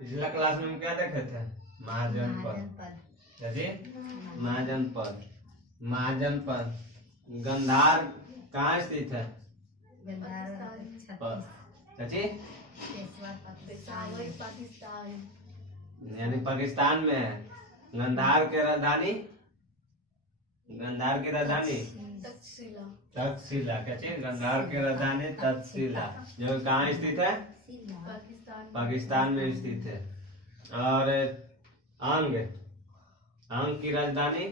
पिछला क्लास में हम क्या देखे थे? महाजनपद। जी, महाजनपद। महाजनपद गंधार कहाँ स्थित है? यानी पाकिस्तान में है। गंधार की राजधानी तक्षशिला। क्या चीज? गंधार की राजधानी तक्षशिला, जो कहाँ स्थित है? पाकिस्तान में स्थित है। और अंग की राजधानी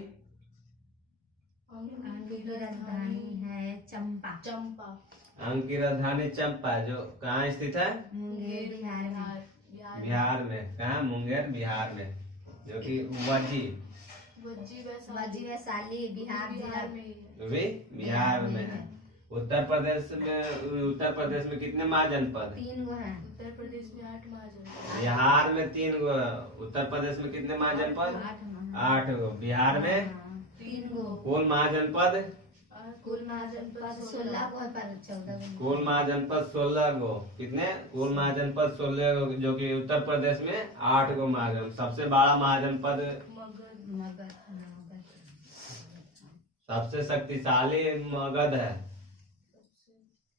है चंपा। अंग की राजधानी चंपा, जो कहाँ स्थित है? मुंगेर बिहार में। कहाँ? मुंगेर बिहार में, जो कि वैशाली बिहार में है। उत्तर प्रदेश में कितने महाजनपद? 3 गो है। उत्तर प्रदेश में 8 महाजनपद। बिहार में 3 गो। उत्तर प्रदेश में कितने महाजनपद? 8 गो। बिहार में 3 गो। कुल महाजनपद? कुल महाजनपद 16 गो है, पर 14 गो। कुल महाजनपद 16 गो। कितने? कुल महाजनपद 16 गो, जो कि उत्तर प्रदेश में 8 गो महाजन। सबसे बड़ा महाजनपद, सबसे शक्तिशाली मगध है।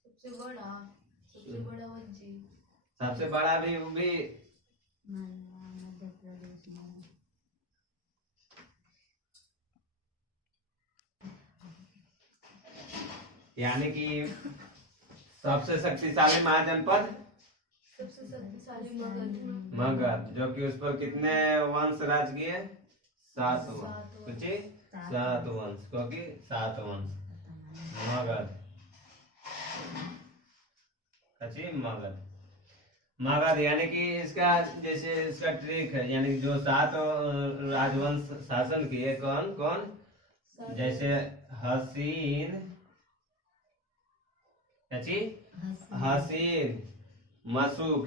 सबसे बड़ा वज्जी। सबसे बड़ा भी मध्य प्रदेश में। यानी कि सबसे शक्तिशाली महाजनपद सबसे शक्तिशाली मगध। मगध, जो कि उस पर कितने वंश राज किए? 7 वंश। कुछ 7 वंश, क्योंकि 7 वंश। मगध मगध यानी कि इसका जैसे इसका ट्रिक है, यानी जो 7 राजवंश शासन किए। कौन कौन? जैसे हसीन मशूक।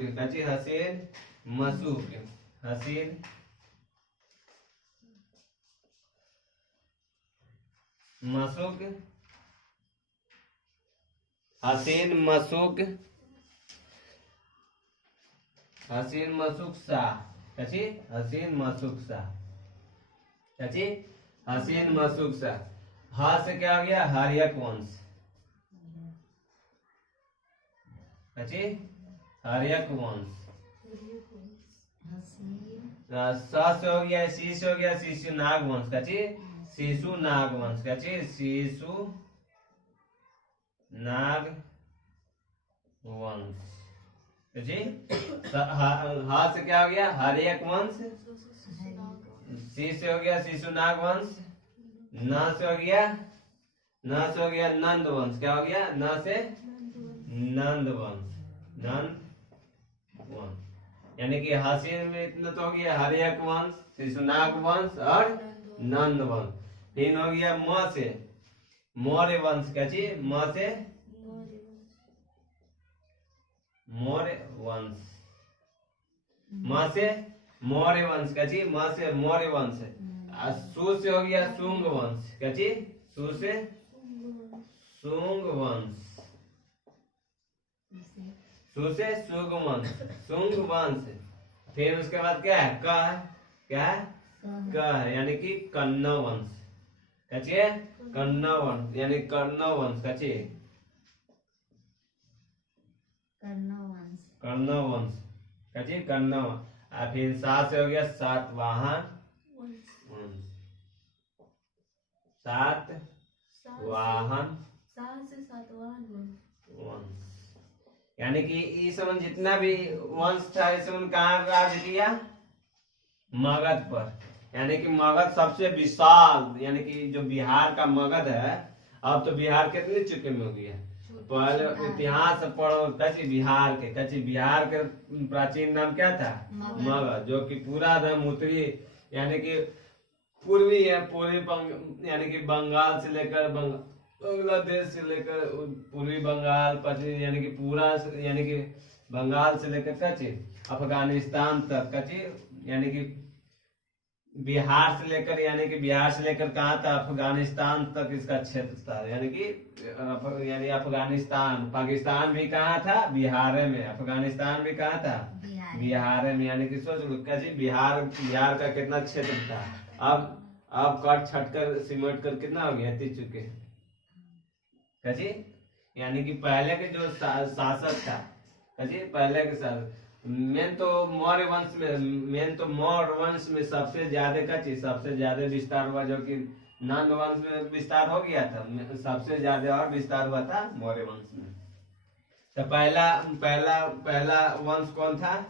हसीन मशूक। हसीन मशूक शाह। हसीन मशूक शाह। हा से क्या हो गया? हर्यक वंश। हर्यक वंश। स से हो गया, सी से हो गया शिशु नाग वंश। शिशु नाग वंश। शिशु नाग वंश। हा से क्या हो गया? हर्यक वंश। सी से हो गया शिशु नाग वंश। न से हो गया नंद वंश। क्या हो गया? न से नंद वंश। यानी कि हसीन में इतना तो हो गया हर्यक वंश, शिशुनाग वंश और नंद वंश। फिर हो गया म से मौर्य वंश। क्या चीज? म से मौर्य वंश। म से मौर्य वंश। क्या चीज? म से मौर्य वंश। सु से हो गया शुंग वंश। क्या चीज? सु से शुंग वंश। सु से शुंग वंश। फिर उसके बाद क्या है? क्या है? यानी कि कन्न वंश। कन्न वंश, यानी कर्ण वंश। कर्ण वंश। फिर सा से हो गया सातवाहन वंश। सातवाहन वंश। यानी कि इस समय जितना भी वंश था, इस समय कहाँ राज किया? मगध पर। यानी कि मगध सबसे विशाल, यानी कि जो बिहार का मगध है, अब तो बिहार कितने चुके में हो गया। पहले इतिहास पढ़ो बिहार के प्राचीन नाम क्या था? मगध। जो कि पूरा दम उत्तरी, यानी कि पूर्वी है, यानी कि बंगाल से लेकर बांग्लादेश से लेकर पूर्वी बंगाल, पश्चिम, यानी कि पूरा, यानी कि बंगाल से लेकर अफगानिस्तान तक। यानी कि बिहार से लेकर यानी कि बिहार से लेकर कहाँ था, अफगानिस्तान तक इसका क्षेत्र था। यानी कि यानी अफगानिस्तान, पाकिस्तान भी कहाँ था, बिहार में। अफगानिस्तान भी कहाँ था, बिहार बिहार में। यानी कि सोच लो कैसे बिहार, बिहार का कितना क्षेत्र था। अब कट छट कर सिमट कर कितना हो गया, 30 चुके कैसे। यानी कि पहले के जो शासक था कैसे, पहले के शासक मेन तो मौर्य वंश में, मेन तो मौर्य वंश में सबसे ज्यादा का चीज, सबसे ज्यादा विस्तार हुआ, जो कि नंद वंश में विस्तार हो गया था, सबसे ज्यादा और विस्तार हुआ था मौर्य वंश में। तो पहला पहला पहला वंश कौन था,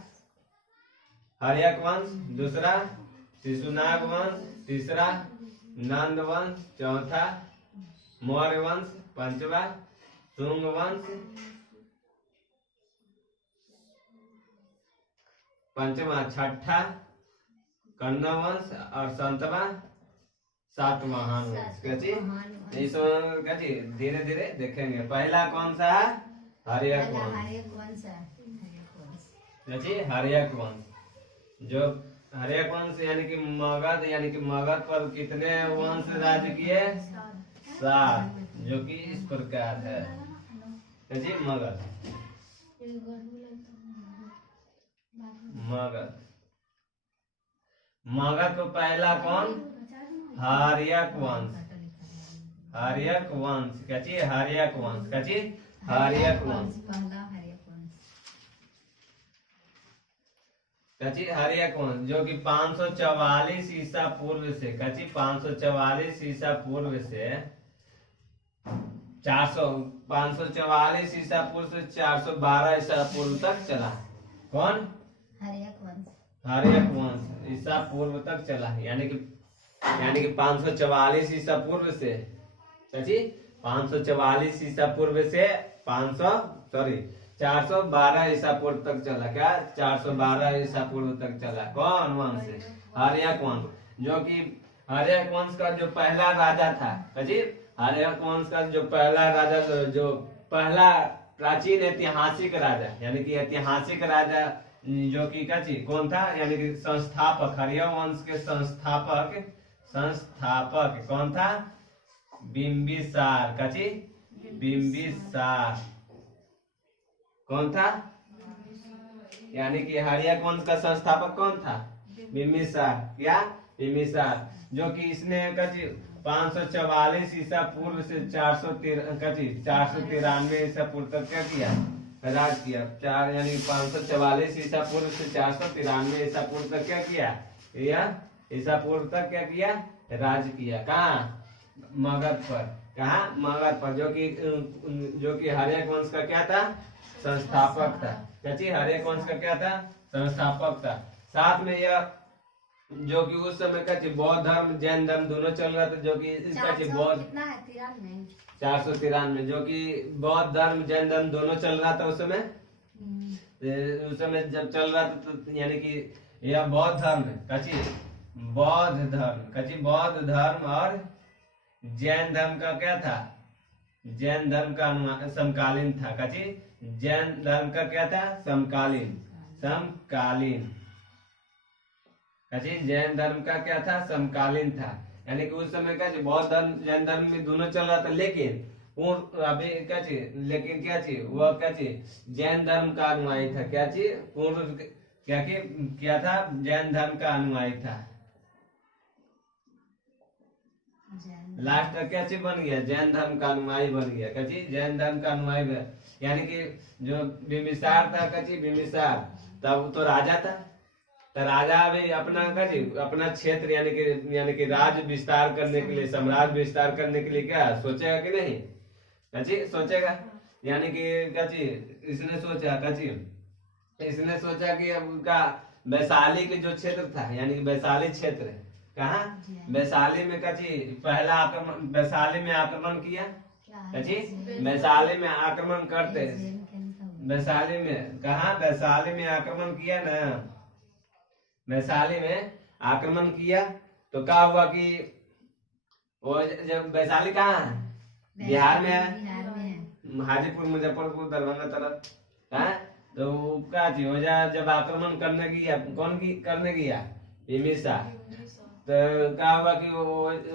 हर्यक वंश। दूसरा शिशुनाग वंश। तीसरा नंद वंश। चौथा मौर्य वंश। पांचवा शुंग वंश। पंचवा छठा कन्ना वंश। और सातवाहन वंश। कैसी कैसी धीरे धीरे देखेंगे। पहला कौन सा है, हर्यक वंश। कैसी हर्यक वंश। जो हर्यक वंश यानी कि मगध, यानी कि मगध पर कितने वंश राज्य किए, 7, जो कि इस प्रकार है। कैसी मगध, मगध। मगध तो पहला कौन, हर्यक वंश। हर्यक वंश कैसी, हर्यक वंश कैसी, हर्यक वंश कैसी, हर्यक वंश। जो कि 544 ईसा पूर्व से कैसी, 544 ईसा पूर्व से 544 ईसा पूर्व से 412 ईसा पूर्व तक चला। कौन, हर्यक वंश ईसा पूर्व तक चला। यानी कि 544 ईसा पूर्व से कैसी, 544 ईसा पूर्व से 412 ईसा पूर्व तक चला। क्या, 412 ईसा पूर्व तक चला। कौन वंश, हर्यक वंश। जो कि हर्यक वंश का जो पहला राजा था कैसी, हर्यक वंश का जो पहला राजा, जो पहला प्राचीन ऐतिहासिक राजा, यानी कि ऐतिहासिक राजा जो कि कैसी कौन था, यानी कि संस्थापक, हर्यक वंश के संस्थापक कौन था, बिंबिसार। कैसी, बिंबिसार कौन था, यानी कि हर्यक वंश का संस्थापक कौन था, बिंबिसार। क्या, बिंबिसार। जो कि इसने कैसी 544 ईसा पूर्व से 493 ईसा पूर्व तक क्या किया, राज किया। यानी 544 ईसा पूर्व से 493 ईसा पूर्व तक क्या किया, ईसा पूर्व तक क्या किया, राज किया। कहाँ, मगध पर। कहाँ, मगध पर। जो कि हर्यक वंश का क्या था, संस्थापक था। कैसी, हर्यक वंश का क्या था, संस्थापक था। साथ में यह जो कि उस समय का बौद्ध धर्म जैन धर्म दोनों चल रहा था। जो कि इसका बौद्ध 493, जो कि बौद्ध धर्म जैन धर्म दोनों चल रहा था उस समय। उस समय जब चल रहा था तो यानी कि यह बौद्ध धर्म कची, बौद्ध धर्म कची, बौद्ध धर्म और जैन धर्म का क्या था, जैन धर्म का समकालीन था। कची, जैन धर्म का क्या था, समकालीन। जैन धर्म का क्या था, समकालीन था। यानी कि उस समय का बौद्ध धर्म जैन धर्म में दोनों चल रहा था। लेकिन अभी क्या चीज, लेकिन क्या चीज, वह क्या चीज, जैन धर्म का अनुयायी था। क्या चीज, पूर्व क्या था, जैन धर्म का अनुयायी था। लास्ट तक क्या चीज बन गया, जैन धर्म का अनुयायी बन गया। क्या चीज, जैन धर्म का अनुयायी। यानी कि जो बिंबिसार था, क्या चीज, बिंबिसार तब तो राजा था। तो राजा भी अपना क्षेत्र यानी कि राज्य विस्तार करने के लिए, साम्राज्य विस्तार करने के लिए क्या सोचेगा कि नहीं, कची सोचेगा। यानी कि कची इसने सोचा, कची इसने सोचा कि अब उनका वैशाली के जो क्षेत्र था, यानी कि वैशाली क्षेत्र, कहाँ, वैशाली में कची पहला आक्रमण, वैशाली में आक्रमण किया। कची, वैशाली में आक्रमण करते, वैशाली में कहा, वैशाली में आक्रमण किया ना, वैशाली में आक्रमण किया तो क्या हुआ कि वो जब वैशाली कहाँ है, बिहार में है, हाजीपुर मुजफ्फरपुर दरभंगा तरफ है। तो क्या जब आक्रमण करने गया, कौन की करने गया, बिंबिसार। तो क्या हुआ कि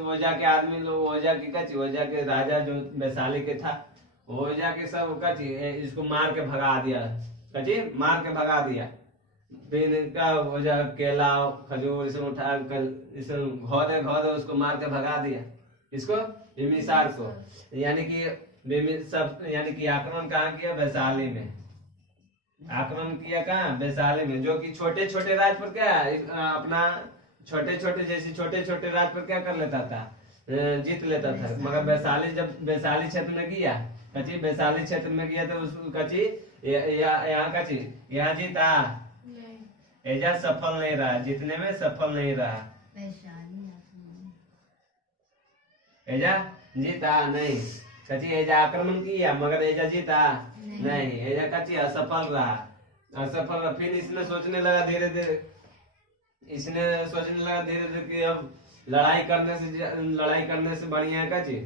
वो जाके आदमी लोग वो जाके कची वो जाके राजा जो वैशाली के था वो जाके सब कची इसको मार के भगा दिया, कची मार के भगा दिया। फिर क्या हो जा केला खजूर इसे उठा कर इसे घोड़े घोड़े उसको मार के भगा दिया, इसको बिम्बिसार को। यानी कि सब यानी कि आक्रमण कहाँ किया, वैशाली में आक्रमण किया। कहाँ, वैशाली में, जो कि छोटे छोटे राज पर क्या अपना छोटे छोटे जैसे छोटे छोटे राज पर क्या कर लेता था, जीत लेता था। मगर वैशाली जब वैशाली क्षेत्र में गया, कची वैशाली क्षेत्र में गया तो उसको कची यहाँ कची यहाँ जीता, नहीं एजा सफल नहीं रहा, जीतने में सफल नहीं रहा। वैशाली आक्रमण। एजा जीता नहीं, कची एजा आक्रमण किया मगर एजा जीता नहीं, एजा कची असफल रहा, असफल रहा। फिर इसने सोचने लगा धीरे धीरे, इसने सोचने लगा धीरे धीरे कि अब लड़ाई करने से बढ़िया है कची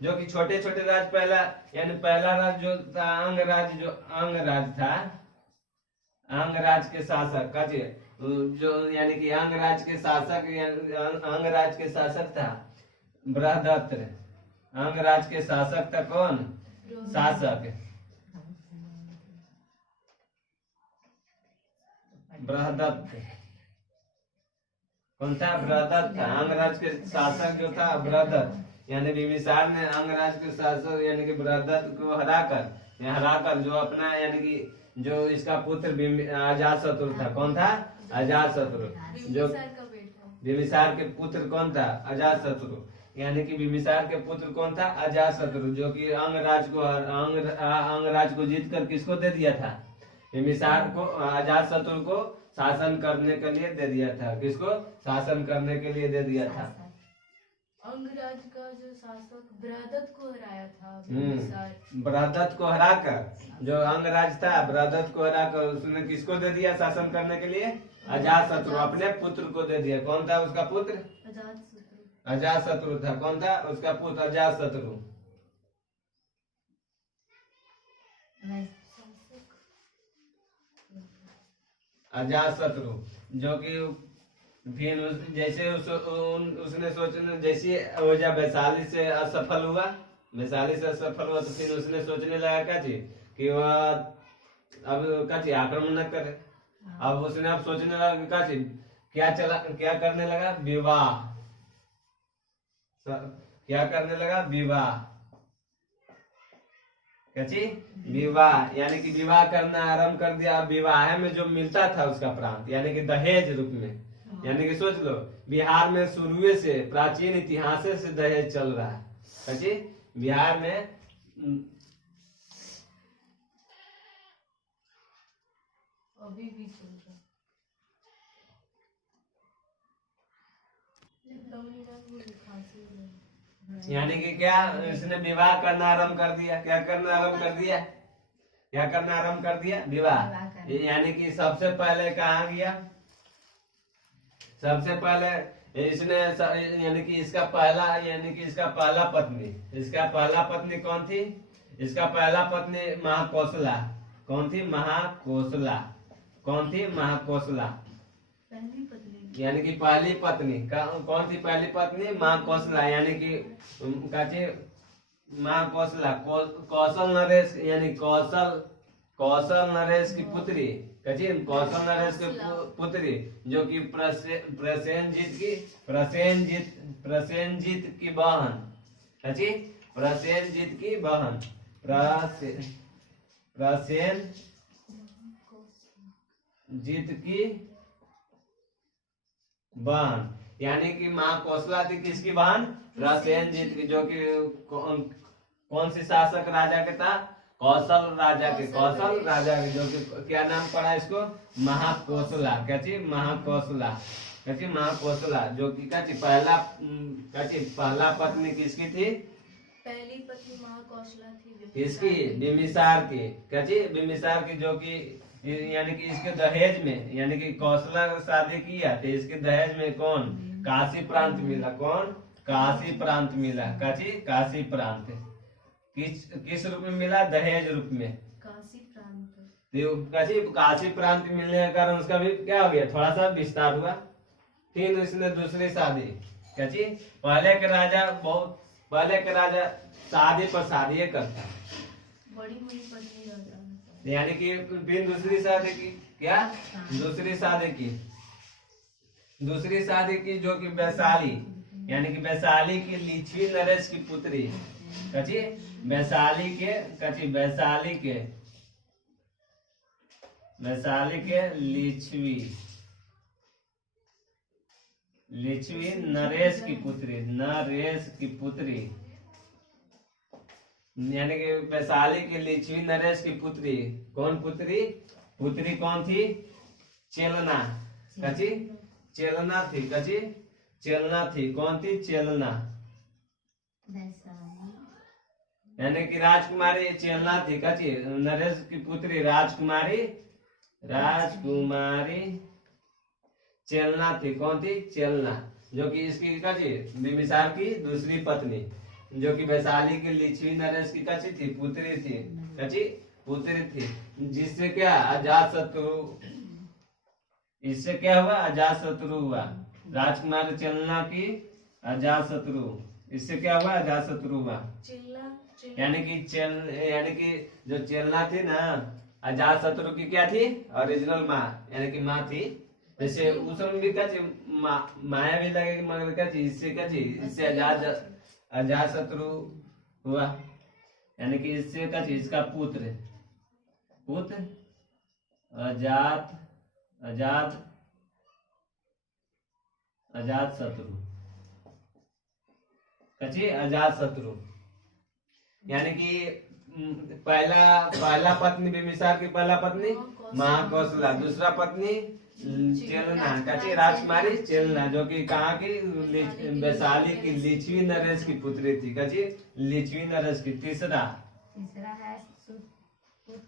जो कि छोटे छोटे राज पहला, यानी पहला राज जो था अंगराज था, अंगराज के शासक कची जो यानी कि अंगराज के शासक, अंगराज के शासक था बृहदत्त। अंगराज के शासक था कौन, शासक बृहदत्त। कौन था, बृहदत्त था। अंगराज के शासक जो था बृहदत्त, यानी बिम्बिसार ने अंगराज के शासक यानी कि बृहदत्त को हराकर जो अपना यानी कि जो इसका पुत्र अजात शत्रु था। कौन था, अजात शत्रु। जो बिम्बिसार का बेटा, बिम्बिसार के पुत्र कौन था, अजात शत्रु। यानी कि बिम्बिसार के पुत्र कौन था, अजात शत्रु, जो कि अंगराज को जीत कर किसको दे दिया था, बिम्बिसार को, अजात शत्रु को शासन करने के लिए दे दिया था। किसको, शासन करने के लिए दे दिया था। अंगराज का जो शासक बृहदत्त को हराया था बिम्बिसार। बृहदत्त को हराकर जो अंगराज था, बृहदत्त को हराकर उसने किसको दे दिया शासन करने के लिए, अजात शत्रु, अपने पुत्र को दे दिया। कौन था उसका पुत्र, अजातशत्रु। अजात शत्रु था। कौन था उसका पुत्र, अजात शत्रु। अजात शत्रु जो कि फिर जैसे उसने सोचने, जैसे वो जब वैशाली से असफल हुआ, वैशाली से असफल हुआ तो फिर उसने सोचने लगा क्या चीज कि वह अब क्या चीज आक्रमण न करे। अब उसने अब सोचने लगा कि क्या चीज क्या करने लगा, विवाह। क्या करने लगा, विवाह। क्या चीज, विवाह। यानी कि विवाह करना आरंभ कर दिया। अब विवाह में जो मिलता था उसका प्रांत, यानी कि दहेज रूप में, यानी कि सोच लो बिहार में शुरू से प्राचीन इतिहास से दहेज चल रहा है। कची बिहार में अभी भी चल रहा है। यानी कि क्या, इसने विवाह करना आरंभ कर दिया। क्या करना आरंभ कर दिया, क्या करना आरंभ कर दिया, विवाह। यानी कि सबसे पहले कहाँ गया, सबसे पहले इसने यानी कि इसका पहला, यानी कि इसका पहला पत्नी कौन थी, इसका पहला पत्नी महाकौशला। कौन थी, महाकौशला। कौन थी, महाकौशला। पहली पत्नी, यानी कि पहली पत्नी कौन थी, पहली पत्नी महाकौशला। यानी कि काची महाकौशला, कौशल नरेश, यानी कौशल नरेश की पुत्री। कची कौशल नरेश की पुत्री जो कि प्रसेनजीत की बहन। कची प्रसेनजीत की बहन, प्रसेनजीत की बहन। यानी कि माँ कौशला थी किसकी बहन, प्रसेनजीत की, जो कि कौन सी शासक राजा के था, कौशल राजा के जो कि क्या नाम पड़ा इसको, महाकौशला। क्या चीज, महाकौशला। क्या चीज, महाकौशला, जो कि क्या चीज पहला पत्नी किसकी थी, पहली पत्नी महाकौशला थी, किसकी, बिम्बिसार की। क्या चीज, बिम्बिसार की, जो कि यानी कि इसके दहेज में, यानी कि कौशला शादी किया तो इसके दहेज में कौन, काशी प्रांत मिला। कौन, काशी प्रांत मिला। काशी प्रांत किस रूप में मिला, दहेज रूप में। काशी प्रांत, तो काशी प्रांत मिलने के कारण उसका भी क्या हो गया, थोड़ा सा विस्तार हुआ। फिर उसने दूसरी शादी कची। पहले के राजा शादी पर शादी करता, बड़ी बड़ी पत्नी रहता है। यानी कि फिर दूसरी शादी की क्या, दूसरी शादी की जो कि वैशाली, यानी कि वैशाली की लिच्छवी नरेश की पुत्री कची। वैशाली के लिच्छवी नरेश की पुत्री, यानी कि वैशाली की लिच्छवी नरेश की पुत्री। कौन पुत्री कौन थी, चेलना कची। चेलना थी कची, चेलना थी। कौन थी, चेलना, यानी कि राजकुमारी चेलना थी कची। नरेश की पुत्री राजकुमारी चेलना थी। कौन थी, चेलना, जो कि इसकी कची बिम्बिसार की दूसरी पत्नी, जो कि वैशाली की लिच्छवी नरेश की कची थी, पुत्री थी। जिससे क्या इससे क्या हुआ, अजात शत्रु हुआ। राजकुमार चेलना की अजात शत्रु, इससे क्या हुआ, अजात शत्रु हुआ। यानी कि जो चेलना थी ना, अजात शत्रु की क्या थी, ओरिजिनल माँ, यानी कि माँ थी। जैसे उस समय भी कची माया भी लगेगी, मगर कची इससे अजात शत्रु हुआ, यानी कि इससे कची इसका पुत्र अजात शत्रु कची, अजात शत्रु, यानी कि पहला पत्नी बिम्बिसार की पहला पत्नी महाकौशला, दूसरा पत्नी चेलना कची, राजकुमारी चेलना, जो कि कहाँ की, वैशाली की लिच्छवी नरेश की पुत्री थी कची, लिच्छवी नरेश की।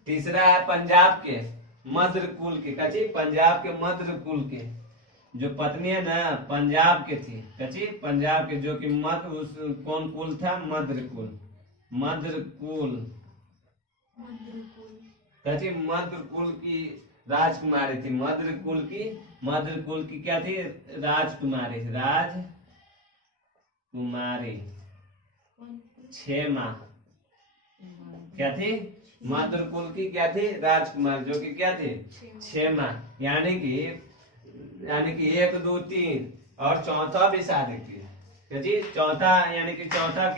तीसरा है पंजाब के मद्र कुल के कची, पंजाब के मद्र कुल के जो पत्नी है ना, पंजाब के थी कची, पंजाब के, जो कि कौन कुल था, मद्र कुल कची, मद्र कुल की राजकुमारी थी। मद्र कुल की क्या थी, राजकुमारी क्षेमा क्या थी, मद्र कुल की क्या थी, राजकुमार, जो कि क्या थी, क्षेमा। यानी कि 1 2 3 और चौथा भी शादी की, चौथा, यानी कि चौथा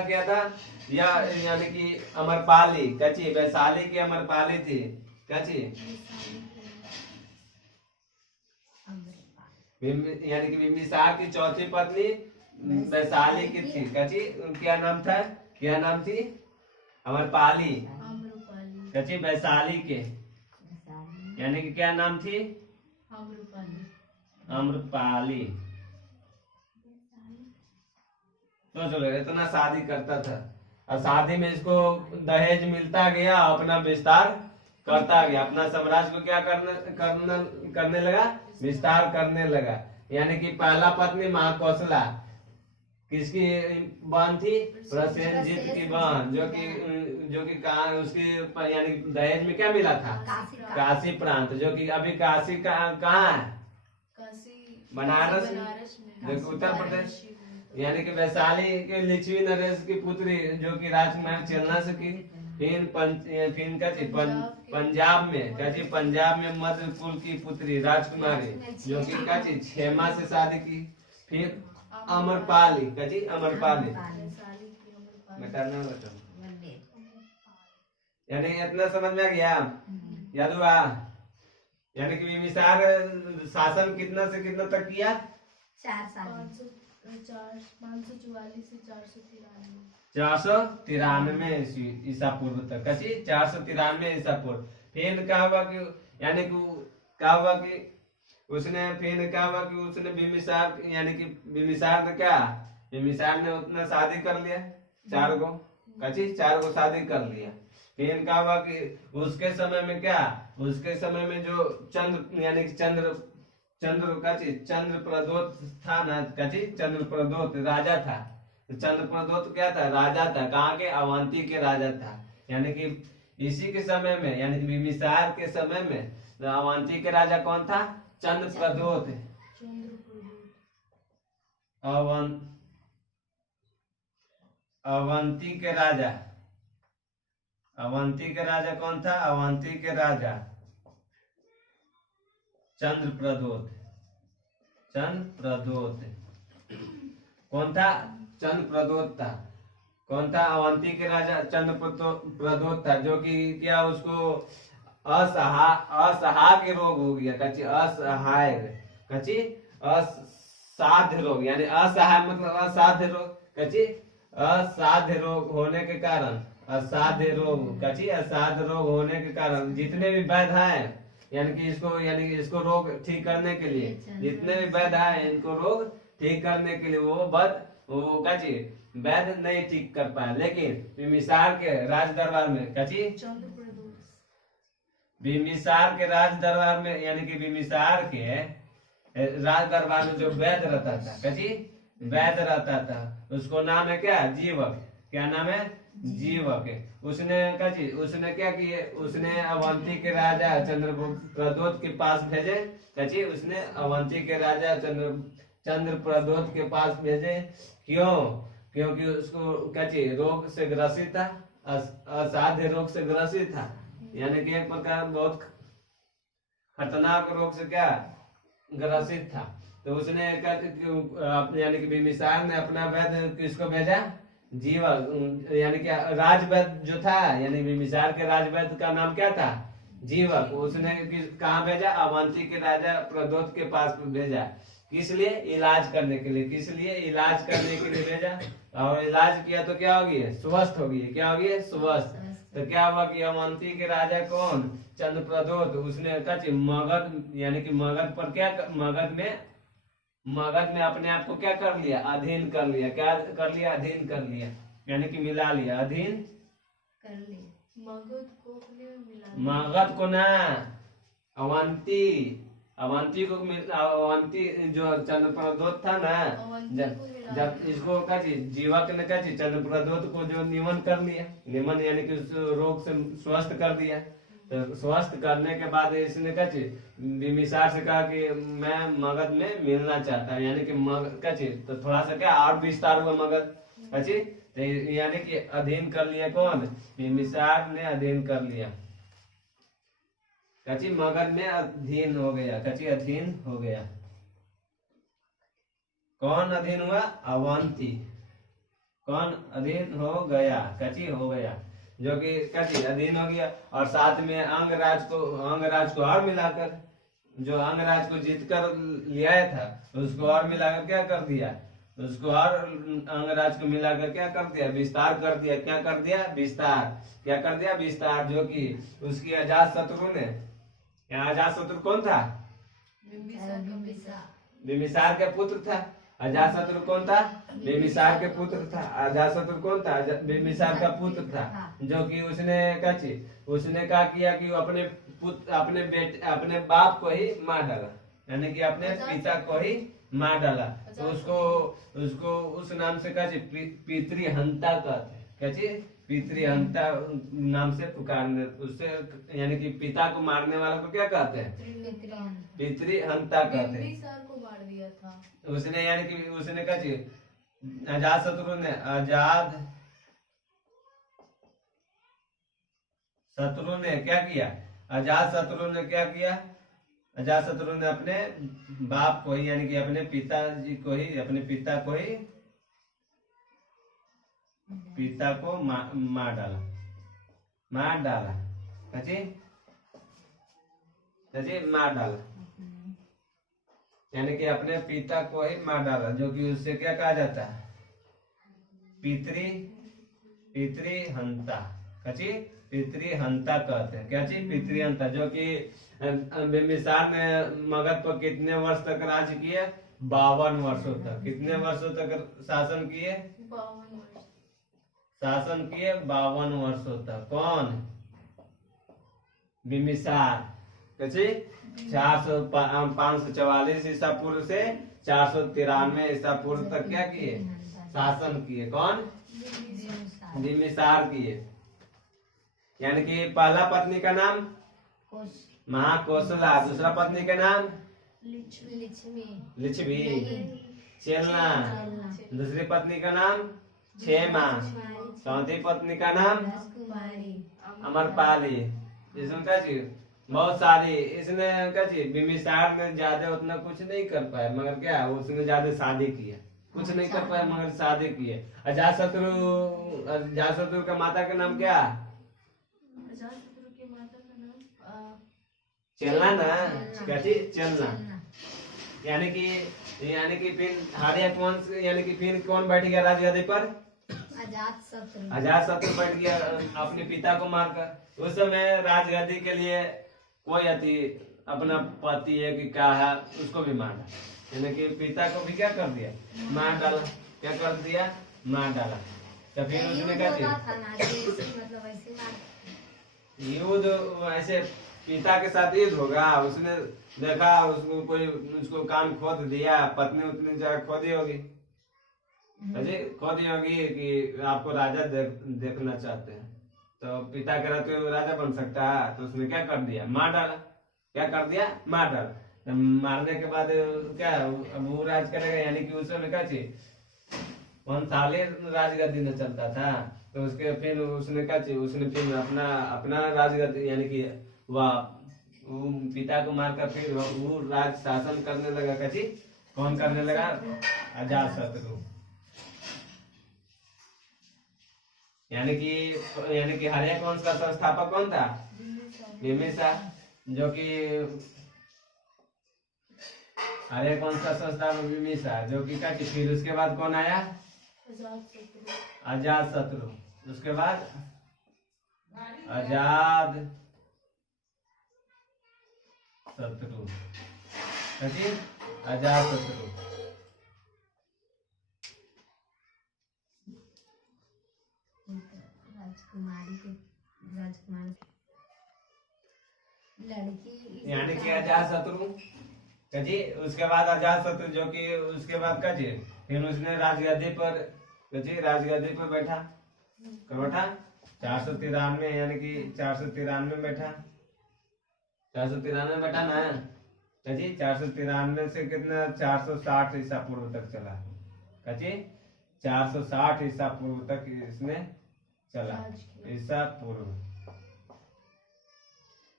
क्या था, यानी कि अमरपाली कची, वैशाली की अमरपाली थी कची, यानी कि बिम्बिसार की चौथी पत्नी वैशाली की थी कची। क्या नाम थी, अमरपाली कची, वैशाली के, यानी कि क्या नाम थी, अम्रपाली। तो चलो इतना शादी करता था, और शादी में इसको दहेज मिलता गया, अपना विस्तार करता गया, अपना साम्राज्य को क्या करने लगा, विस्तार करने लगा। यानी कि पहला पत्नी महाकौशला किसकी बहन थी, प्रसेनजीत की बहन, जो कि कहा उसकी, यानी दहेज में क्या मिला था, काशी प्रांत, जो कि अभी काशी कहाँ है, बनारस, जो कि उत्तर प्रदेश। यानी कि वैशाली के लिच्छवी नरेश की पुत्री, जो कि राजकुमार चेलना से की। फिर पंजाब में मध्य कुल की पुत्री राजकुमारी, जो कि कची क्षेमा से शादी की। फिर अमरपाली कची, अमरपाली यानी इतना समझ में आ गया, याद हुआ। यानी कि बिम्बिसार शासन कितना से कितना तक किया, 4 साल, 544 से 493 493 ईसा पूर्व तक कची, 493 ईसा पूर्व। फिर क्या हुआ कि, यानी कि क्या हुआ कि उसने बिम्बिसार, यानी कि बिम्बिसार ने उतना शादी कर लिया, 4 गो कची, 4 गो शादी कर लिया। फिर क्या हुआ कि उसके समय में जो चंद्र, यानी कि चंद्र प्रदोत था ना कची, चंद्र प्रदोत राजा था। चंद्र प्रदोत क्या था, राजा था, कहाँ के, अवंती के राजा था। यानी कि इसी के समय में, यानी कि बिम्बिसार के समय में अवंती के राजा कौन था, चंद्र प्रदोत। चंद्र प्रदोत। अवंती के राजा, अवंती के राजा कौन था? अवंती के राजा चंद्र प्रदोत। चंद्र प्रदोत कौन था? चंद्र प्रदोत था। कौन था? अवंती के राजा चंद्र प्रदोत था, जो कि क्या उसको असहाय के रोग हो गया। कच्ची असहाय, कच्ची असाध्य रोग, यानी असहाय मतलब असाध्य रोग। कच्ची असाध्य रोग होने के कारण, असाध्य रोग, कच्ची असाध्य रोग होने के कारण जितने भी वैद्य हैं, यानी कि इसको रोग ठीक करने के लिए जितने भी वैद्य हैं, इनको रोग ठीक करने के लिए वो कच्ची वैद्य नहीं ठीक कर पाए। लेकिन बिम्बिसार के राज दरबार में, कच्ची चंद्र प्रदोत। बिम्बिसार के राज दरबार में, यानी कि बिम्बिसार के राज दरबार में जो वैद्य रहता था, कच्ची वैद्य रहता था, उसको नाम है क्या? जीवक। क्या नाम है? जीवक। उसने क्या किए? उसने अवंती के राजा चंद्र प्रदोत के पास भेजे। कच्ची उसने अवंती के राजा चंद्र प्रदोत के पास भेजे। क्यों? क्योंकि उसको कच्ची रोग से ग्रसित था, असाध्य रोग से ग्रसित था, यानी कि एक प्रकार बहुत खतरनाक रोग से क्या ग्रसित था। तो उसने यानी कि बिम्बिसार ने अपना वैद्य किसको भेजा? जीवक, यानी कि राज वैद्य जो था, यानी बिम्बिसार के राज वैद्य का नाम क्या था? जीवक। उसने कहाँ भेजा? अवंती के राजा प्रदोत के पास भेजा। किस लिए? इलाज करने के लिए। किस लिए? इलाज करने के लिए भेजा। और इलाज किया तो क्या होगी? स्वस्थ होगी। क्या होगी? स्वस्थ। तो क्या हुआ कि अवंती के राजा कौन? चंद्र प्रदोत। उसने कच्ची मगध, यानी कि मगध पर क्या मगध में अपने आप को क्या कर लिया? अधीन कर लिया। क्या कर लिया? अधीन कर लिया, यानी कि मिला लिया, अधीन कर लिया। मगध को अपने में मिला। मगध को ना, अवंती, अवंती को अवंती जो चंद्र प्रदोत था ना, जब इसको कच्ची जीवक ने कच्ची चंद्र प्रदोत को जो निमन कर लिया, निमन यानी कि उस रोग से स्वस्थ कर दिया। तो स्वस्थ करने के बाद इसने कच्ची बिम्बिसार से कहा कि मैं मगध में मिलना चाहता हूँ, यानी कि मगध कच्ची तो थोड़ा सा क्या और विस्तार हुआ मगध, कच्ची तो यानी कि अधीन कर लिया। कौन? बिम्बिसार ने अधीन कर लिया। कच्ची मगध में अधीन हो गया। कच्ची अधीन हो गया। कौन अधीन हुआ? अवंती। कौन अधीन हो गया? कच्ची हो गया, जो कि कच्ची अधीन हो गया। और साथ में अंगराज को और मिलाकर, जो अंगराज को जीत कर ले आया था, उसको और मिलाकर क्या कर दिया? उसको और अंगराज को मिलाकर क्या कर दिया? विस्तार कर दिया। क्या कर दिया? विस्तार। क्या कर दिया? विस्तार। जो कि उसकी अजात शत्रु ने, यहाँ अजात शत्रु कौन था? बिम्बिसार के पुत्र था। अजात शत्रु कौन था? बिम्बिसार के पुत्र था। अजात शत्रु कौन था? बिम्बिसार का पुत्र था, जो कि उसने क्या किया कि अपने पुत्र, अपने बाप को ही मार डाला, यानी कि अपने पिता को ही मार डाला। तो उसको उस नाम से पितृहंता कहते हैं। कैसे? पितृहंता नाम से पुकारने, उससे यानी कि पिता को मारने वाला को क्या कहते हैं? पितृहंता कहते हैं। बिम्बिसार को मार दिया था उसने, यानी कि उसने क्या अजात शत्रु ने क्या किया? अजात शत्रु ने क्या किया? अजात शत्रु ने अपने बाप को ही, यानी कि अपने पिताजी को ही, अपने पिता को मार डाला। मार डाला, यानी कि अपने पिता को ही मार डाला, जो कि उससे क्या कहा जाता है? पितृहंता। पितृहंता कहते हैं। क्या चीज? पितृहंता। जो कि बिम्बिसार ने मगध पर कितने वर्ष तक राज किए? 52 वर्षों तक। कितने वर्षों तक शासन किए? 52 वर्ष शासन किए 52 वर्षों तक। कौन? बिम्बिसार। कैसे? 544 ईसा पूर्व से 493 ईसा पूर्व तक क्या किए? शासन किए। कौन? बिम्बिसार किए। यानी कि पहला पत्नी का नाम महाकोशला, दूसरा पत्नी का नाम लिच्छवी लिच्छवी लिच्छवी, नहीं, चेलना, चेलना, दूसरी पत्नी का नाम क्षेमा, कुमारी, चौथी पत्नी का नाम राजकुमारी, अमरपाली। इसमें क्या चीज बहुत सारी, इसने क्या चीज बिम्बिसार ने ज्यादा उतना कुछ नहीं कर पाया, मगर क्या उसने ज्यादा शादी किया, कुछ नहीं कर पाया मगर शादी किए। अजातशत्रु का माता का नाम क्या? अजातशत्रु के माता का नाम चलना ना, चलना। क्या चीज चलना। चलना, यानी कि फिर हार्य वंश, यानी कि फिर कौन बैठ गया राजगद्दी पर? अजात शत्रु, अजातशत्रु बैठ गया अपने पिता को मारकर। उस समय राजगद्दी के लिए कोई अति अपना पति है कि क्या है उसको भी मार डाला, यानी कि पिता को भी क्या कर दिया, मार डाला। क्या कर दिया? मार डाला। तो फिर उसने क्या युद्ध किया? होता था ना, जैसे मतलब ऐसे मार, युद्ध ऐसे पिता के साथ युद्ध होगा, उसने देखा उसको कोई उसको कान खोद दिया, पत्नी उतनी जगह खोदी होगी, अजय खोदी होगी कि आपको राजा देखना चाहते हैं, तो पिता कह रहा तो राजा बन सकता है, तो उसने क्या कर दिया? मार डाला। क्या कर दिया? मार डाला। तो मारने के बाद क्या अब वो राज करेगा, यानी कि उस समय क्या चाहिए 5 साल राजगद्दी में चलता था, तो उसके फिर उसने क्या चाहिए, उसने फिर अपना अपना राजगद्दी यानी कि वह वो पिता को मारकर फिर वो राज शासन करने लगा। कची कौन करने लगा? अजातशत्रु। यानी कि हर्य वंश का संस्थापक कौन था? बिम्बिसार। जो कि हर्य वंश का संस्थापक बिम्बिसार, जो कि क्या, फिर उसके बाद कौन आया? अजातशत्रु। अजातशत्रु। उसके बाद अजात शत्रु, अजातशत्रु। राजकुमारी के राजकुमार लड़की, यानी कि अजातशत्रु कजी। उसके बाद अजातशत्रु, जो कि उसके बाद कजी फिर उसने राजगद्दी पर कजी राजगद्दी पर बैठा। कब बैठा? 493, यानी कि 493 बैठा। 493 बैठा ना कजी। 493 से कितना 460 ईसा पूर्व तक चला। कजी 460 ईसा पूर्व तक इसने चला। ईसा पूर्व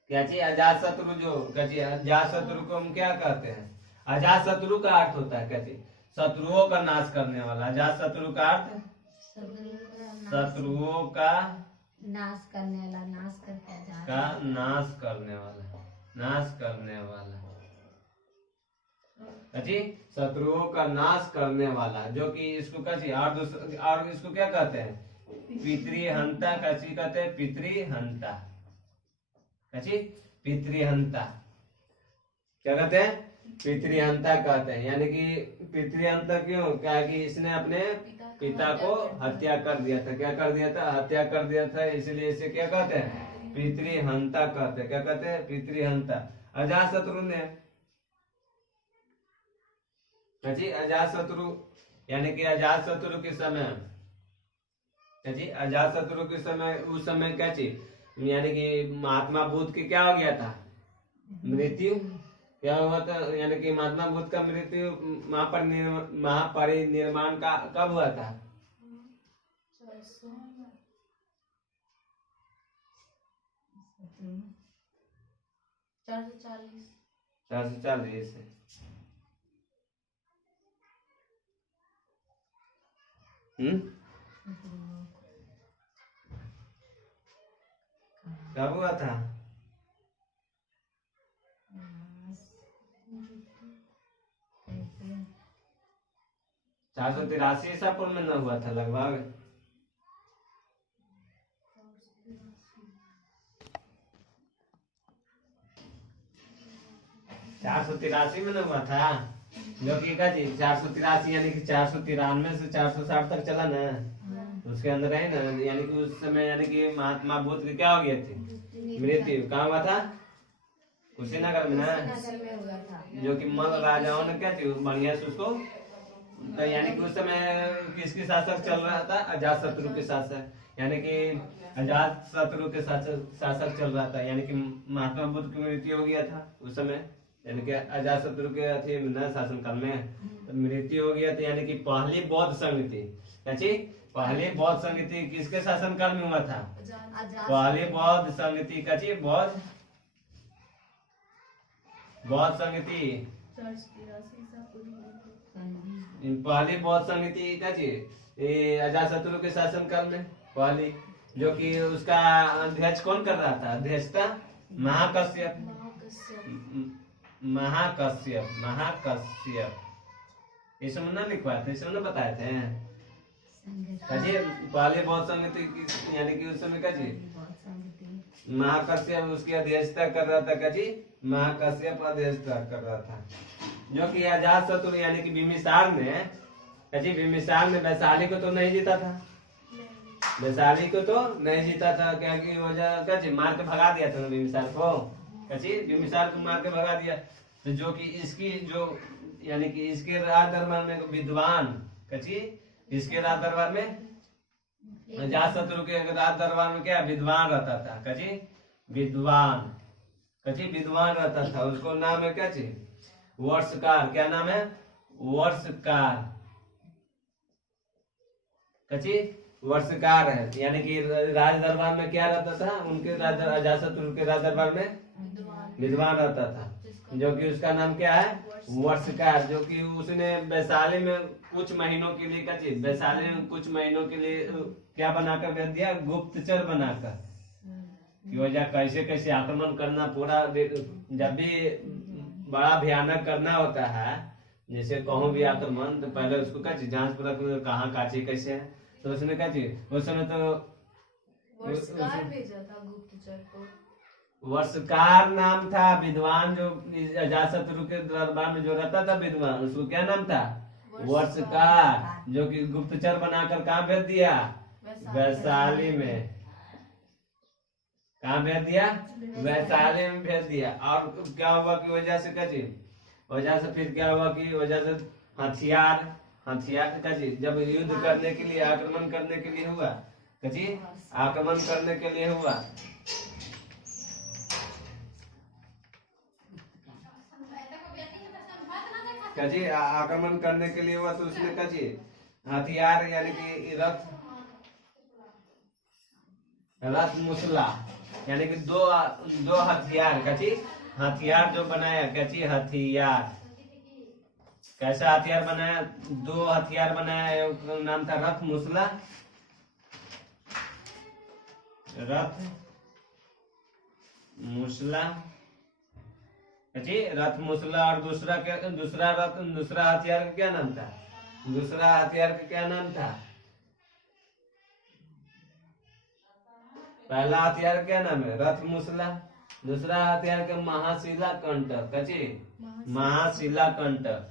क्या चाहिए? अजातशत्रु। जो कहती है अजातशत्रु को हम क्या कहते हैं? अजातशत्रु का अर्थ होता है कहती शत्रुओं का नाश करने वाला। अजातशत्रु का अर्थ शत्रुओं का नाश करने वाला, नाश करके का नाश करने वाला, नाश करने वाला। कहती शत्रुओं का नाश करने वाला, जो कि इसको कहती और इसको क्या कहते हैं? पितृहंता। कैसी कहते हैं? पितृहंता। अच्छी पितृहंता क्या कहते हैं? पितृहंता कहते हैं। यानी कि पितृहंता क्यों? क्या कि इसने अपने पिता को हत्या कर दिया था। क्या कर दिया था? हत्या कर दिया था, इसलिए इसे क्या कहते हैं? पितृहंता कहते हैं। क्या कहते हैं? पितृहंता। अजातशत्रु ने जी अजातशत्रु, यानी कि अजातशत्रु के समय जी अजातशत्रु के समय, उस समय क्या चीज, यानी कि महात्मा बुद्ध की क्या हो गया था? मृत्यु। क्या हुआ था? यानी कि महात्मा बुद्ध का मृत्यु महापरिनिर्माण का कब हुआ था? 440। 440। कब हुआ था? 483 ईसा पूर्व में न हुआ था लगभग। 483 में न हुआ था, जो कि का जी 483 यानी कि 493 से 460 तक चला ना, उसके अंदर है ना। यानी कि उस समय यानी कि महात्मा बुद्ध की क्या हो गया थी? मृत्यु। कहाँ हुआ था? कुशीनगर में ना, जो कि मल राजाओं ने क्या थी बढ़िया से उसको, तो यानी कि उस समय किसके शासक चल रहा था? अजातशत्रु के शासक, यानी कि अजातशत्रु के शासक चल रहा था। यानी कि महात्मा बुद्ध की मृत्यु हो गया था उस समय। यानी कि अजातशत्रु के अथी न शासनकाल में तो मृत्यु हो गया। तो यानी कि पहली बौद्ध संगति, पहली बौद्ध संगति किसके शासनकाल में हुआ था? पहली बौद्ध संगति बौद्ध संगति पहली बौद्ध संगति अजातशत्रु के शासनकाल में पहली, जो कि उसका अध्यक्ष कौन कर रहा था? अध्यक्षता महाकश्यप। महाकश्यप इसमें ना लिखवाए थे, इसमें ना बताए थे पहले बौद्ध संगति यानी कि उस समय महाकश्यप उसकी अध्यक्षता कर रहा था। महाकश्यप अध्यक्षता कर रहा था, जो कि अजातशत्रु यानी कि बिम्बिसार ने वैशाली को तो नहीं जीता था। वैशाली को तो नहीं जीता था, क्या कि वजह मार के भगा दिया था ना बिम्बिसार को। बिम्बिसार को मार के भगा दिया। तो जो कि इसकी जो यानी कि इसके राज दरबार में विद्वान इसके राज दरबार में अजातशत्रु के राज दरबार में क्या विद्वान रहता था? विद्वान रहता था। उसको नाम है वर्षकार। क्या नाम है? वर्षकार वर्षकार है। यानी कि राज दरबार में क्या रहता था? उनके अजातशत्रु के राज दरबार में विद्वान रहता था, जो कि उसका नाम क्या है? वर्षकार। जो कि उसने वैशाली में कुछ महीनों के लिए क्या बनाकर भेज दिया? गुप्तचर बनाकर, कि वजह कैसे कैसे आक्रमण करना, पूरा जब भी बड़ा भयानक करना होता है, जैसे कहूँ भी आक्रमण, तो पहले उसको जांच परख कहाँ काचे कैसे है। तो उसने उस समय तो वर्षकार भेजा था गुप्तचर को। वर्षकार नाम था विद्वान, जो अजातशत्रु के दरबार में जो रहता था विद्वान, उसको क्या नाम था? वर्षकार। जो कि गुप्तचर बनाकर कहाँ भेज दिया? वैशाली में। कहाँ भेज दिया? वैशाली में भेज दिया। और क्या हुआ कि वजह से फिर क्या हुआ कि वजह से हथियार जब युद्ध करने के लिए आक्रमण करने के लिए हुआ, आक्रमण करने के लिए हुआ, आक्रमण करने के लिए हुआ, तो उसने हथियार यानी कि रथ मुसला यानी कि दो हथियार हथियार जो बनाया। हथियार कैसा हथियार बनाया? 2 हथियार बनाया। नाम था रथ मुसला रथ मुसला। और दूसरा हथियार का क्या नाम था? दूसरा हथियार का क्या नाम था? पहला हथियार क्या नाम है? रथ मुसला। दूसरा हथियार का महाशिला कंटक। महाशिला कंटक।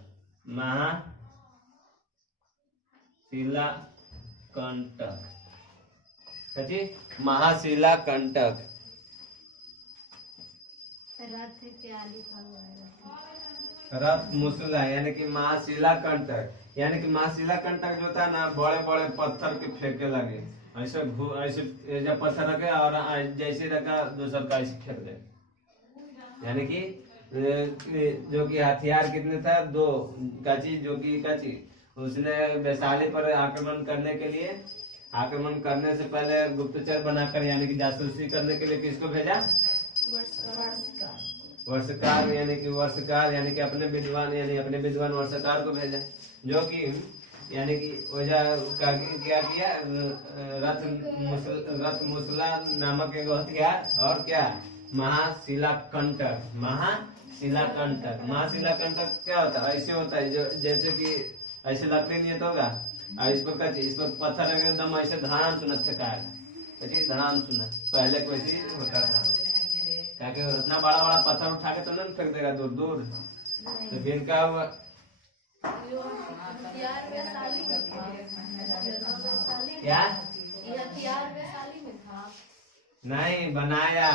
महाशिला कंटक। रथ मुसला यानी कि महाशिला कंटक। यानी कि महाशिला कंटक जो था ना, बड़े बड़े पत्थर के फेंके लगे, ऐसे जब पत्थर रखे और जैसे रखा दूसर का ऐसे फेंक दे। यानी कि जो कि हथियार कितने था? 2। जो कि उसने वैशाली पर आक्रमण करने से पहले गुप्तचर बनाकर यानी कि जासूसी करने के लिए किसको भेजा? वर्षकार यानी कि अपने विद्वान वर्षकार को भेजा, जो कि यानी कि वजह क्या किया? रथ मुसला नामक एक हथियार और क्या? महाशिला कंटक। महाशिला कंटक क्या होता है? ऐसे होता है जो जैसे कि ऐसे लकड़ी नहीं होगा, और इस पर पत्थर एकदम ऐसे धड़ाम सुना फेंकाएगा। धड़ाम सुना पहले वैसे होता था, क्या उतना बड़ा बड़ा पत्थर उठा के तो नहीं फेंक देगा दूर दूर। तो फिर क्या हुआ? क्या नहीं बनाया?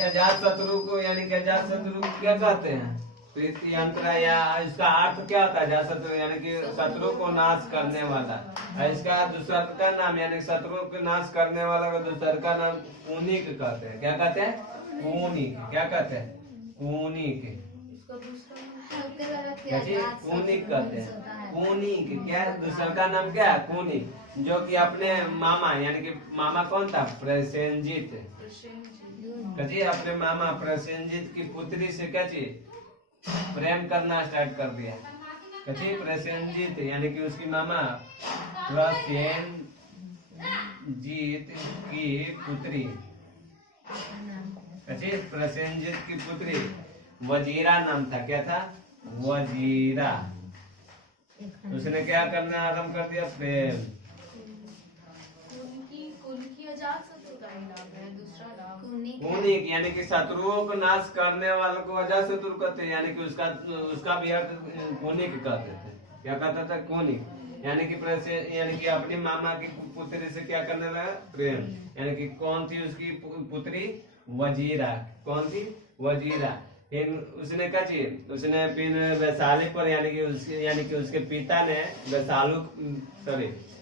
अजातशत्रु को यानी कि अजातशत्रु को क्या कहते हैं? प्रीति यंत्र या इसका अर्थ क्या होता है अजातशत्रु यानी कि शत्रु को नाश करने वाला। और इसका दूसरा का नाम यानी शत्रु को नाश करने वाला का दूसरा का नाम कूनिक कहते हैं। क्या कहते हैं? कूनिक। क्या कहते हैं? कूनिक। इसका दूसरा नाम हल्के वाला क्या चीज? कूनिक कहते हैं। कूनिक क्या दूसरा का नाम क्या है? कूनिक, जो कि अपने मामा यानी कि मामा कौन था? प्रसेनजीत। प्रसेनजीत। कजी अपने मामा प्रसेनजीत की पुत्री से क्या चीज प्रेम करना स्टार्ट कर दिया। कजी प्रसेनजीत यानी कि उसकी मामा प्रसेनजीत की पुत्री, कजी प्रसेनजीत की पुत्री वजीरा नाम था। क्या था? वजीरा। उसने क्या करना आरंभ कर दिया? प्रेम। कुनकी अजातशत्रु का ही नाम है, दूसरा नाम कूनिक यानी कि शत्रुओं को नाश करने वालों को अजातशत्रु कहते हैं, यानी कि उसका भी अर्थ कूनिक कहते थे। क्या कहता था? कूनिक यानी कि यानी कि अपनी मामा की पुत्री से क्या करने लगा? प्रेम। यानी कि कौन थी उसकी पुत्री? वजीरा। कौन थी? वजीरा। फिर उसने क्या चीज उसने फिर वैशाली पर यानी कि उसके पिता ने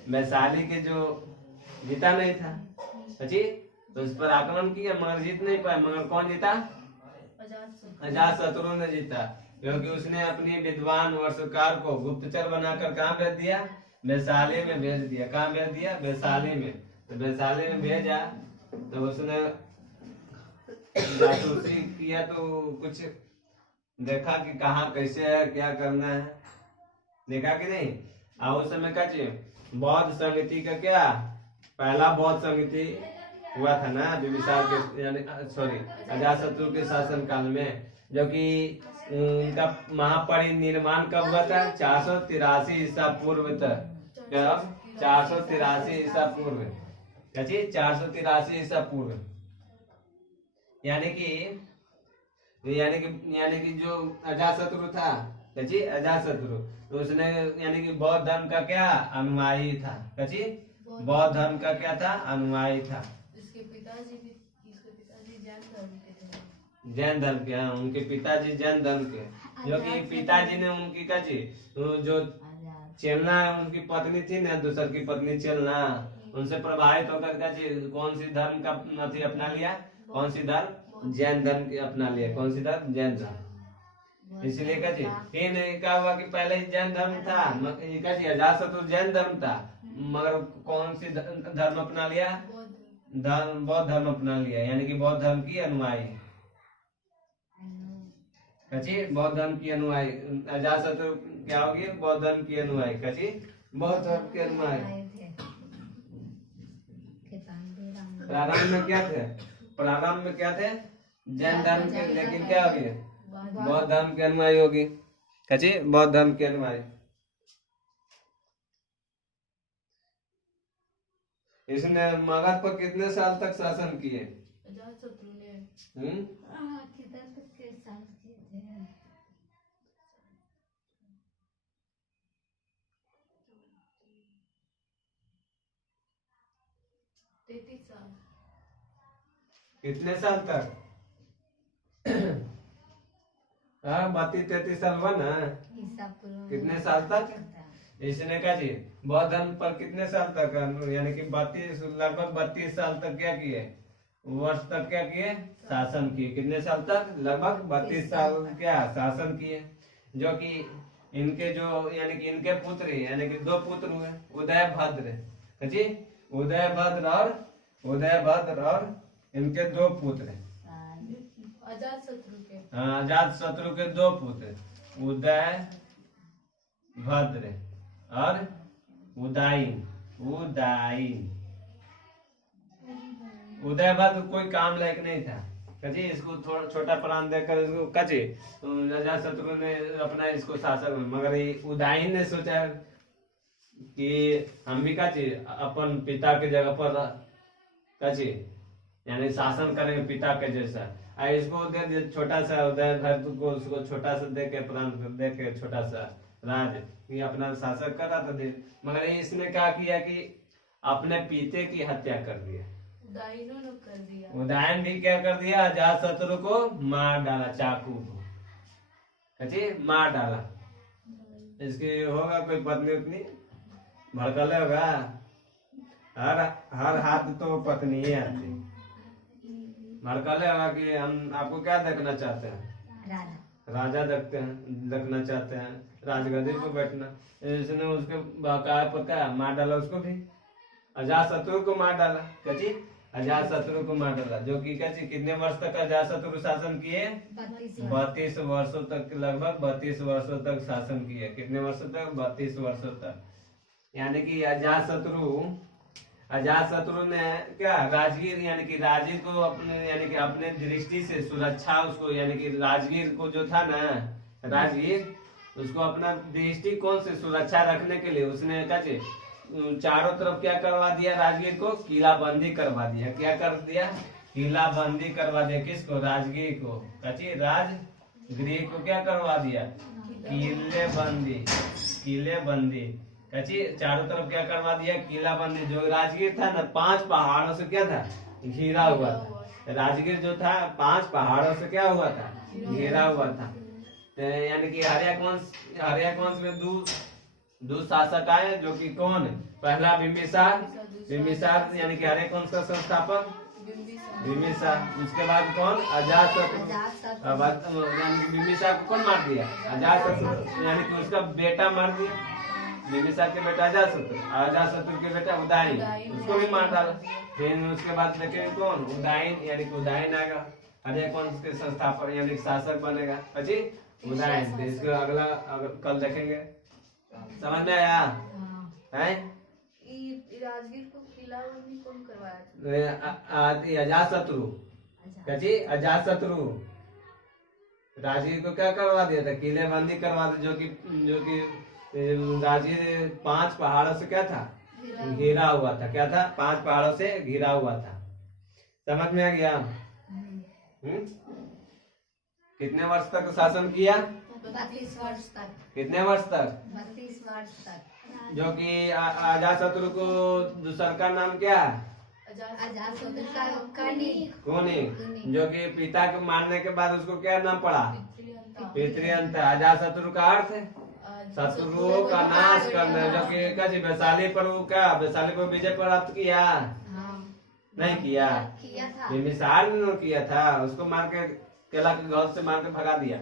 वैशाली के जो जीता नहीं था सची, तो उस पर आक्रमण किया मगर जीत नहीं पाया। मगर कौन जीता? अजातशत्रु ने जीता, क्योंकि उसने अपनी विद्वान वर्षकार को गुप्तचर बनाकर कहाँ भेज दिया? वैशाली में भेज दिया। कहाँ भेज दिया? वैशाली में। तो वैशाली में भेजा तो उसने जासूसी किया, तो कुछ देखा कि कहाँ कैसे है, क्या करना है, देखा कि नहीं। और उस समय क्या चाहिए बौद्ध समिति का क्या पहला बौद्ध समिति हुआ था ना बिंबिसार के यानी अजातशत्रु के शासन काल में, जो कि उनका महापरिनिर्वाण कब हुआ था? 483 ईसा पूर्व तक। क्या? 483 ईसा पूर्व। क्या चीज? 483 ईसा पूर्व। यानी कि जो अजातशत्रु था, कची अजातशत्रु, तो उसने यानी कि बौद्ध धर्म का क्या अनुयायी था। कची बौद्ध धर्म का क्या था? अनुयायी था। इसके पिताजी जैन धर्म के थे। जैन धर्म के, हाँ, उनके पिताजी जैन धर्म के, जो कि पिताजी ने उनकी क्या चीज जो चेलना है उनकी पत्नी थी ना, दूसर की पत्नी चेलना, उनसे प्रभावित होकर क्या चीज कौन सी धर्म का नथी अपना लिया? कौन सी धर्म? जैन धर्म की अपना लिया। कौन सी धर्म? जैन धर्म। इसलिए क्या चीज फिर क्या हुआ कि पहले ही जैन धर्म था, क्या चीज अजातशत्रु जैन धर्म था, मगर कौन सी धर्म अपना लिया? बौद्ध धर्म अपना लिया, यानी कि बौद्ध धर्म की अनुयायी। कची बौद्ध धर्म की अनुयायी। अजातशत्रु क्या होगी? बौद्ध धर्म की अनुयायी। कची बौद्ध धर्म के अनुयायी। प्रारंभ में क्या थे? प्रारंभ में क्या थे? जैन धर्म के, लेकिन क्या हो गया? बौद्ध धर्म के अनुयायी होगी। कची बौद्ध धर्म के अनुयायी। इसने मगध पर कितने साल तक शासन किए? अजातशत्रु ने किधर तक के साल किए थे? 33 साल। कितने साल तक? हाँ 32-33 साल हुआ ना। कितने साल तक? इसने क्या चाहिए बौद्ध धर्म पर कितने साल तक यानी कि 32 लगभग 32 साल तक क्या किए? वर्ष तक क्या किए? शासन किए। कितने साल तक? लगभग 32 साल क्या शासन किए। जो कि इनके जो यानी कि इनके पुत्र यानी कि 2 पुत्र हुए, उदयभद्र। जी उदयभद्र और इनके 2 पुत्र। अजातशत्रु के। हाँ अजातशत्रु के 2 पुत्र, उदयभद्र और उदायन। उदयभद्र कोई काम लायक नहीं था। कजी इसको थोड़ा छोटा प्राण देकर इसको कजी अजातशत्रु ने अपना इसको शासन, मगर उदायन ने सोचा कि हम भी कजी अपन पिता के जगह पर कजी यानी शासन करेंगे पिता के जैसा। इसको दे दिया छोटा सा उदयभद्र को, उसको छोटा सा दे के प्राण दे के छोटा सा राज ये अपना शासक कर रहा था दे, मगर इसने क्या किया कि अपने पिते की हत्या कर दिया। उदायनों ने कर दिया। उदायन भी क्या कर दिया? अजातशत्रु को मार डाला चाकू को। कची मार डाला। इसकी होगा कोई पत्नी उतनी भड़कले होगा। हर हर हाथ तो पत्नी ही आती। भड़कले होगा कि हम आपको क्या देखना चाहते हैं, राजा राजा देखना चाहते हैं, राजगद्दी पे बैठना। इसने उसके बकाया पर क्या मार डाला, उसको भी अजात शत्रु को मार डाला। कची अजात शत्रु को मार डाला, जो कि कची कितने वर्ष तक अजात शत्रु शासन किए, 32 वर्षों तक, लगभग 32 वर्षों तक शासन किए। कितने वर्षों तक, 32 वर्षों तक। यानी कि अजात शत्रु ने क्या राजगीर यानी कि राजगीर को अपने यानी कि अपने दृष्टि से सुरक्षा, उसको यानी कि राजगीर को जो था ना, राजगीर उसको अपना दृष्टिकोण से सुरक्षा रखने के लिए उसने कैसे चारों तरफ क्या करवा दिया, राजगीर को किलाबंदी करवा दिया। क्या कर दिया, किलाबंदी करवा दिया। किसको, राजगीर को। कची राजगीर को क्या करवा दिया, किलेबंदी। कची चारों तरफ क्या करवा दिया, किलाबंदी। जो राजगीर था ना 5 पहाड़ों से क्या था, घिरा हुआ था। राजगीर जो था 5 पहाड़ों से क्या हुआ था, घिरा हुआ था। तो यानी कि हर्यक वंश में दो शासक आए, जो कि कौन, पहला बिम्बिसार यानी कि हर्यक वंश का संस्थापक बिम्बिसार। उसके बाद कौन, अजातशत्रु। यानी कि बिम्बिसार को कौन मार दिया, अजातशत्रु। यानी कि उसका बेटा मार दिया, बिम्बिसार के बेटा अजातशत्रु के बेटा उदयन, उसको भी मार डाला। फिर उसके बाद देखेंगे कौन, उदयन। यानी कि उदयन आएगा, हर्यक वंश के संस्थापक यानी कि शासक बनेगा। अजी उदयन। तो इसको अगला कल देखेंगे। समझ में आया है? राजगीर को किलाबंदी कौन करवाया था? अजातशत्रु। कची अजातशत्रु राजगीर को क्या करवा दिया था, किलेबंदी करवा दी। जो कि राजगीर 5 पहाड़ों से क्या था, घिरा हुआ था। क्या था, 5 पहाड़ों से घिरा हुआ था। समझ में आ गया? कितने वर्ष तक शासन किया, 32 वर्ष तक। कितने वर्ष तक, 32 वर्ष तक। जो कि अजातशत्रु को दूसर का नाम क्या, अजातशत्रु का कनी। कोनी। जो कि पिता को मारने के बाद उसको क्या नाम पड़ा, पितृअंत। अजातशत्रु का अर्थ है शत्रुओं का नाश करना। जो कि क्या जी वैशाली पर वो क्या, वैशाली पर विजय प्राप्त किया, नहीं किया था। बिम्बिसार ने किया था। उसको मार के केला के घाव से मार के भगा दिया।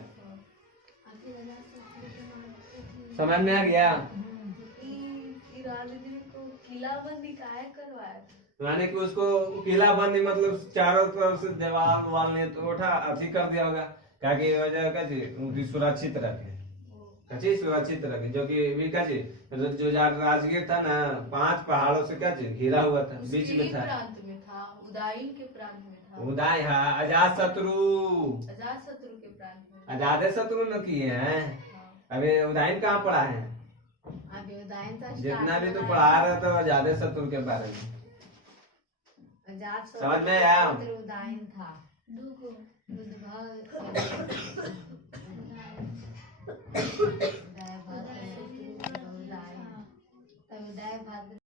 समझ में आ गया? राजगीर को किलाबंदी काहे करवाया था? यानी कि उसको किलाबंदी मतलब चारों तरफ से दीवार वाल ने तोड़ा अथी कर दिया होगा, क्या कि वजह का जी सुरक्षित रखे, कची सुरक्षित रखे। जो कि भी क्या जी जो राजगीर था ना 5 पहाड़ों से क्या जी घिरा हुआ था, बीच में था। प्रांत में था, उदयन के प्रांत में था। उदय हाँ, अजातशत्रु के प्रांत में। अजातशत्रु न किए हैं। अभी उदयन कहाँ पढ़ा है, अभी उदयन तो जितना भी तो पढ़ा रहे तो अजातशत्रु के बारे में। समझ में आया? उदयन था।